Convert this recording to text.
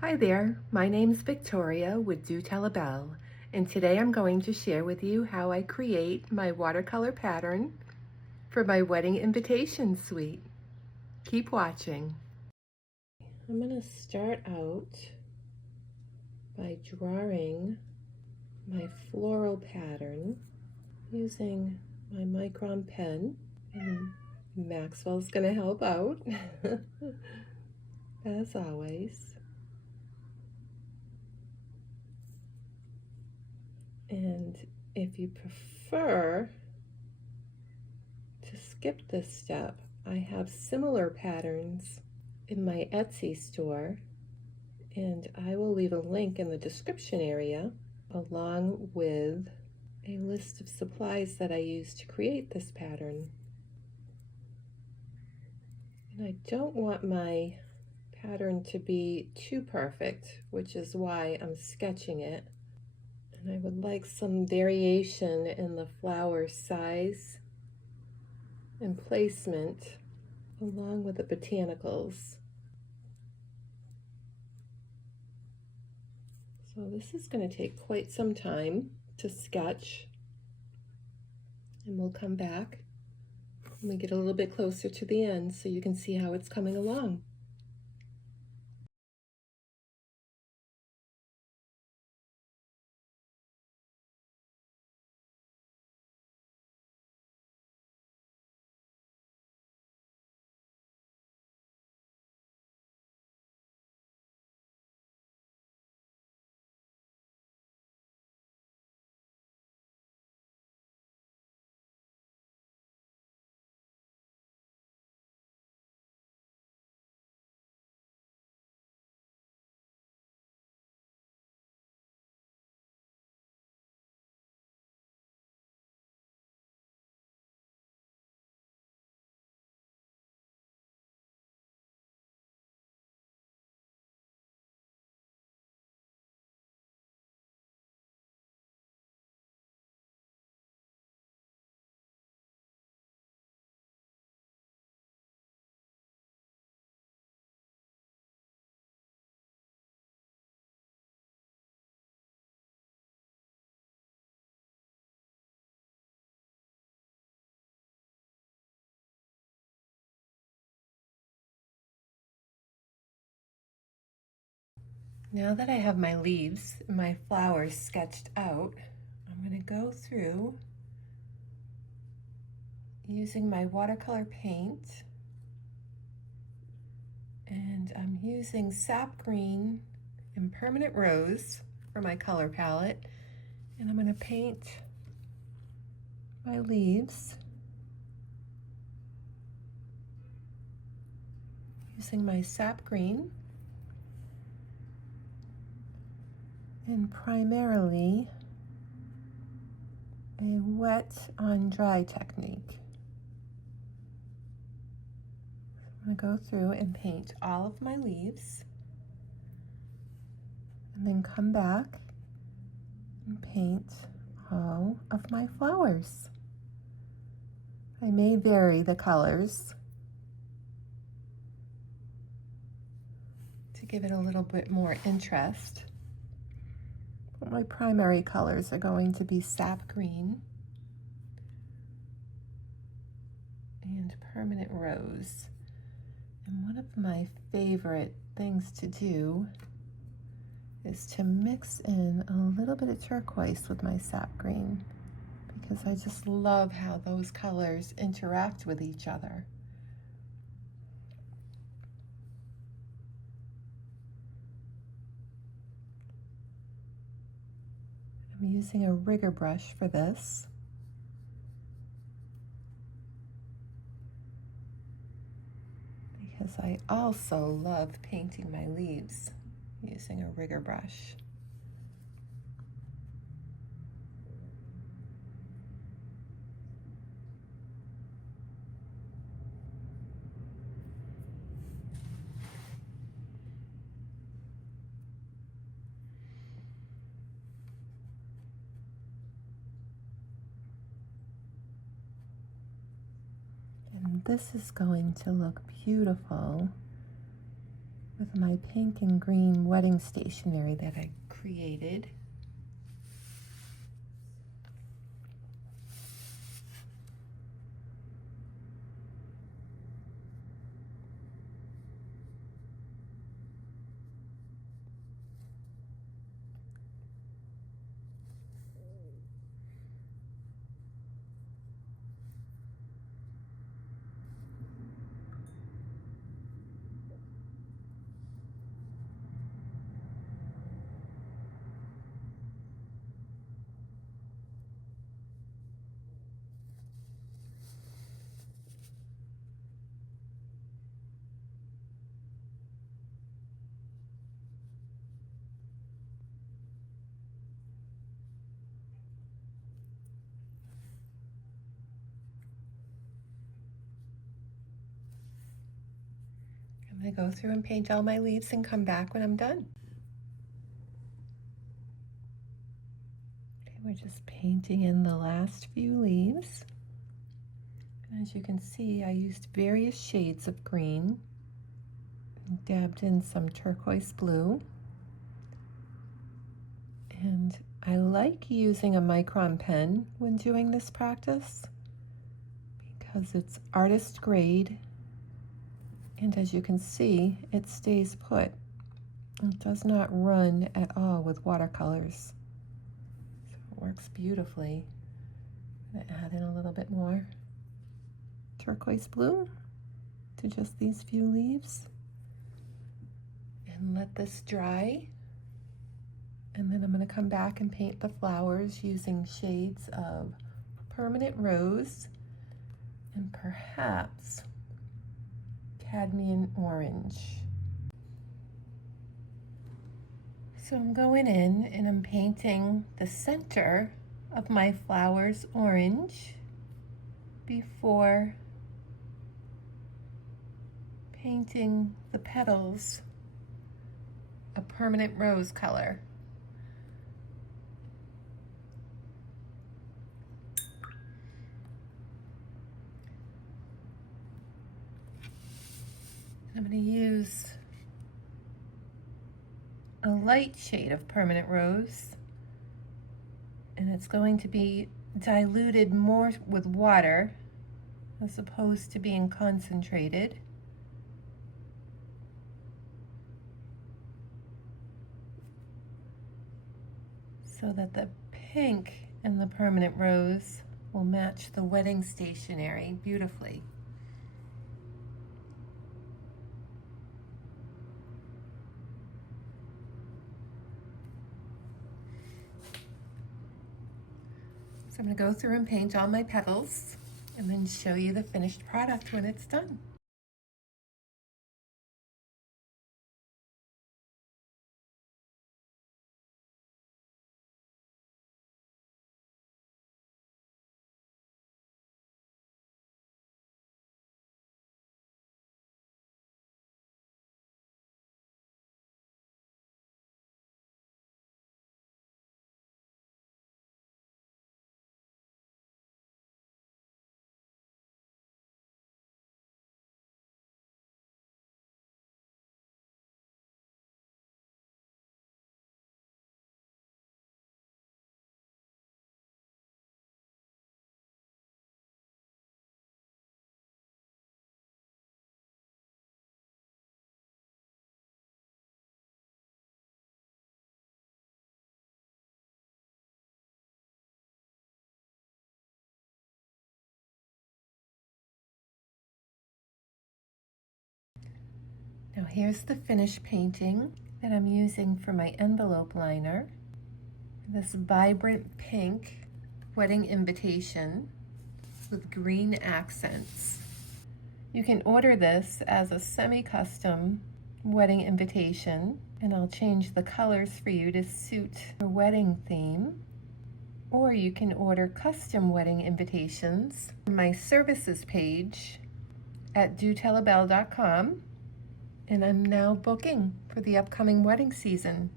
Hi there, my name's Victoria with Do Tell a Bell, and today I'm going to share with you how I create my watercolor pattern for my wedding invitation suite. Keep watching. I'm going to start out by drawing my floral pattern using my Micron pen, and Maxwell's going to help out as always. And if you prefer to skip this step, I have similar patterns in my Etsy store, and I will leave a link in the description area along with a list of supplies that I use to create this pattern. And I don't want my pattern to be too perfect, which is why I'm sketching it. And I would like some variation in the flower size and placement along with the botanicals. So this is going to take quite some time to sketch, and we'll come back when we get a little bit closer to the end so you can see how it's coming along. Now that I have my leaves and my flowers sketched out, I'm going to go through using my watercolor paint, and I'm using sap green and permanent rose for my color palette, and I'm going to paint my leaves using my sap green and primarily a wet on dry technique. I'm going to go through and paint all of my leaves and then come back and paint all of my flowers. I may vary the colors to give it a little bit more interest. But my primary colors are going to be sap green and permanent rose. And one of my favorite things to do is to mix in a little bit of turquoise with my sap green, because I just love how those colors interact with each other. I'm using a rigger brush for this. Because I also love painting my leaves using a rigger brush. And this is going to look beautiful with my pink and green wedding stationery that I created. I'm going to go through and paint all my leaves and come back when I'm done. Okay, we're just painting in the last few leaves. And as you can see, I used various shades of green and dabbed in some turquoise blue. And I like using a Micron pen when doing this practice because it's artist grade. And as you can see, it stays put. It does not run at all with watercolors. So it works beautifully. I'm going to add in a little bit more turquoise blue to just these few leaves. And let this dry. And then I'm going to come back and paint the flowers using shades of Permanent Rose and perhaps Cadmium Orange. So I'm going in and I'm painting the center of my flowers orange before painting the petals a Permanent Rose color. I'm going to use a light shade of Permanent Rose, and it's going to be diluted more with water as opposed to being concentrated. So that the pink in the Permanent Rose will match the wedding stationery beautifully. So I'm going to go through and paint all my petals and then show you the finished product when it's done. Now here's the finished painting that I'm using for my envelope liner. This vibrant pink wedding invitation with green accents. You can order this as a semi-custom wedding invitation, and I'll change the colors for you to suit your wedding theme. Or you can order custom wedding invitations from my services page at dotellabelle.com. And I'm now booking for the upcoming wedding season.